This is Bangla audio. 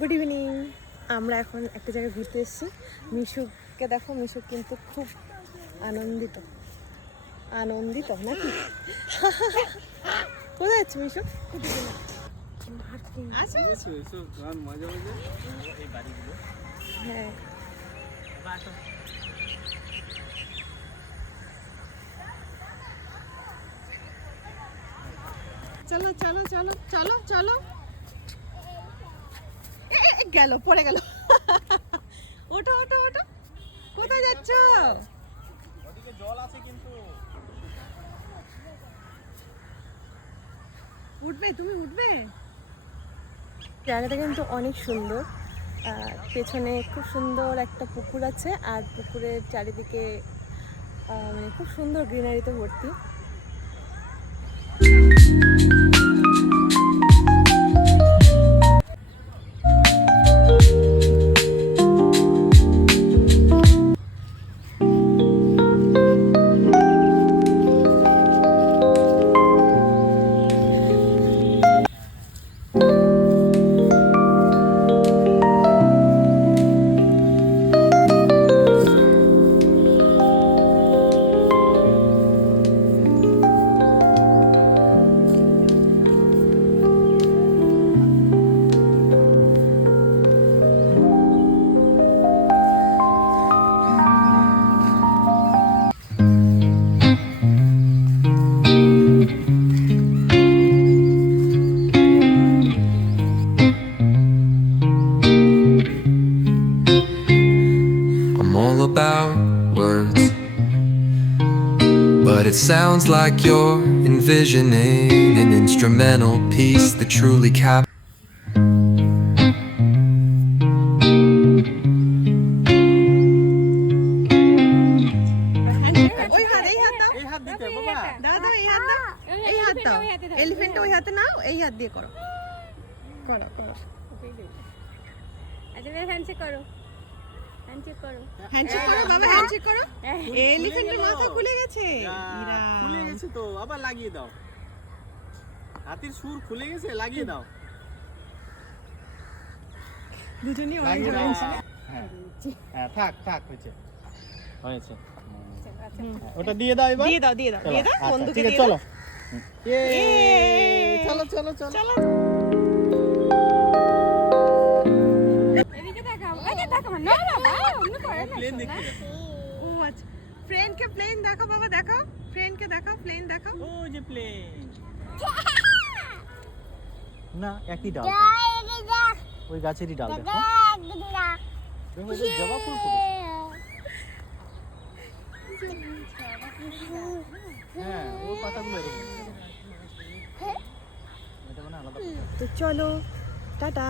Good evening. আমরা এখন একটা জায়গায় ঘুরতে এসেছি। মিশুকে দেখো, মিশু কিন্তু খুব আনন্দিত আনন্দিত নাকি? কোথায় যাচ্ছে মিশু? হ্যাঁ, চলো চলো চলো চলো চলো। গেল, পড়ে গেল। ওঠো ওঠো ওঠো। কোথায় যাচ্ছ? ওদিকে জল আছে কিন্তু। উঠবে, তুমি উঠবে? জায়গাটা কিন্তু অনেক সুন্দর। পেছনে খুব সুন্দর একটা পুকুর আছে, আর পুকুরের চারিদিকে মানে খুব সুন্দর গ্রিনারিতে ভর্তি। But it sounds like you're envisioning an instrumental piece that truly captures. Elephant ওই হাতে নাও, এই হাত দিয়ে করো করো করো। আচ্ছা হ্যান্ডশেক করো, হ্যান্ডশেক করো, হ্যান্ডশেক করো বাবা, হ্যান্ডশেক করো। এলিফ্যান্টের মাথা খুলে গেছে। খুলে গেছে তো, আবার লাগিয়ে দাও। হাতির সুর খুলে গেছে, লাগিয়ে দাও। দুজনেই অরেঞ্জ অরেঞ্জ। হ্যাঁ হ্যাঁ, থাক থাক, হয়েছে হয়েছে। ওটা দিয়ে দাও এবার। দিয়ে দাও দিয়ে দাও দিয়ে দাও, বন্ধুকে দিয়ে চলো। দাও। চলো চলো চলো। এদিকে দেখাও, এদিকে দেখাও, না না না অন্য করে না। প্লেন দেখতে ও আচ্ছা, ফ্রেন্ডকে প্লেন দেখাও বাবা, দেখাও ফ্রেন্ডকে, দেখাও প্লেন দেখাও। ও যে প্লেন না, একই ডাল, ওই গাছেরই ডাল। দেখো জবা ফুল ফুটেছে। হ্যাঁ, ও পাতাগুলো এরকম। এটা মানে আলাদা। তো চলো, টাটা।